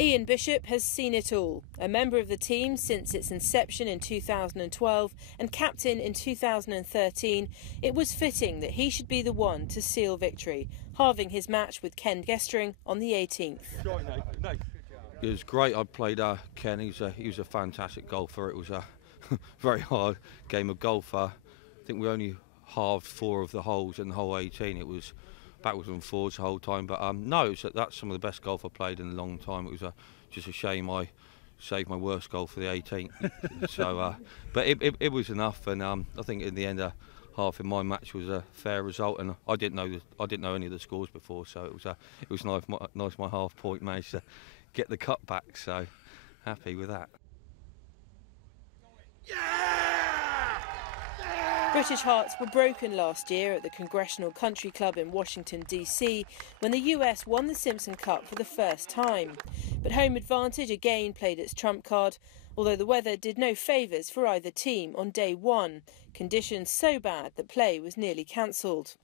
Ian Bishop has seen it all. A member of the team since its inception in 2012 and captain in 2013, it was fitting that he should be the one to seal victory, halving his match with Ken Gestring on the 18th. It was great. I played Ken. He was a fantastic golfer. It was a very hard game of golf. I think we only halved 4 of the holes in the whole 18. It was backwards and forwards the whole time, but no, that's some of the best golf I played in a long time. It was just a shame I saved my worst golf for the 18th. So, but it was enough, and I think in the end, half in my match was a fair result, and I didn't know any of the scores before, so it was nice my half point managed to get the cut back. So happy with that. British hearts were broken last year at the Congressional Country Club in Washington, D.C. when the US won the Simpson Cup for the first time. But home advantage again played its trump card, although the weather did no favours for either team on day one, conditions so bad that play was nearly cancelled.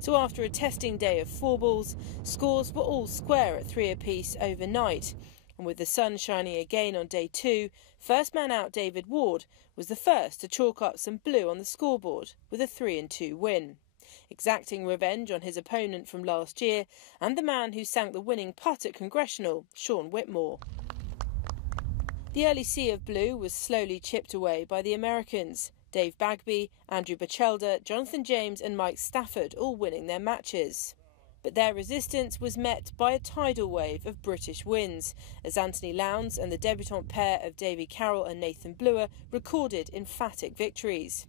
So after a testing day of 4 balls, scores were all square at 3 apiece overnight. And with the sun shining again on day 2, first man out David Ward was the first to chalk up some blue on the scoreboard with a 3-2 win, exacting revenge on his opponent from last year and the man who sank the winning putt at Congressional, Sean Whitmore. The early sea of blue was slowly chipped away by the Americans, Dave Bagby, Andrew Bachelder, Jonathan James and Mike Stafford all winning their matches. But their resistance was met by a tidal wave of British wins, as Anthony Lowndes and the debutante pair of Davy Carroll and Nathan Blewer recorded emphatic victories.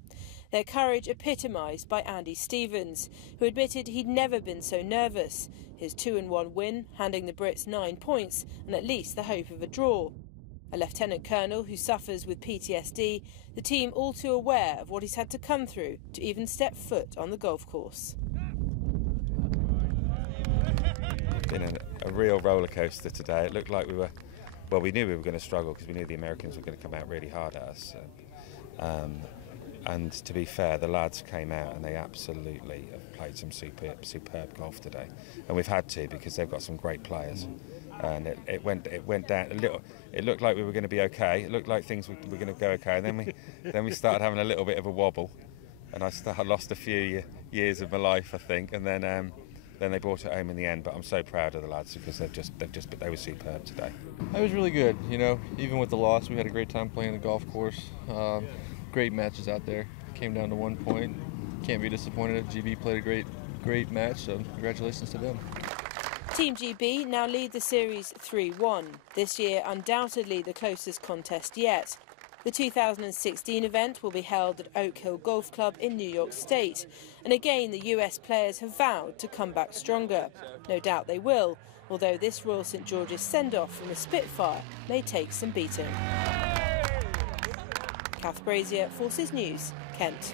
Their courage epitomised by Andy Stevens, who admitted he'd never been so nervous, his 2-1 win handing the Brits 9 points and at least the hope of a draw. A lieutenant colonel who suffers with PTSD, the team all too aware of what he's had to come through to even step foot on the golf course. Been a real roller coaster today. It looked like we knew we were going to struggle because we knew the Americans were going to come out really hard at us. And to be fair, the lads came out and they absolutely have played some superb golf today. And we've had to because they've got some great players. And it went down a little. It looked like we were going to be okay. It looked like things were going to go okay. And then we started having a little bit of a wobble. And I lost a few years of my life, I think. And then they brought it home in the end, but I'm so proud of the lads because they were superb today. It was really good, even with the loss, we had a great time playing the golf course. Great matches out there. Came down to 1 point. Can't be disappointed. GB played a great match, so congratulations to them. Team GB now lead the series 3-1. This year, undoubtedly the closest contest yet. The 2016 event will be held at Oak Hill Golf Club in New York State. And again, the US players have vowed to come back stronger. No doubt they will, although this Royal St George's send-off from the Spitfire may take some beating. Kath Brazier, Forces News, Kent.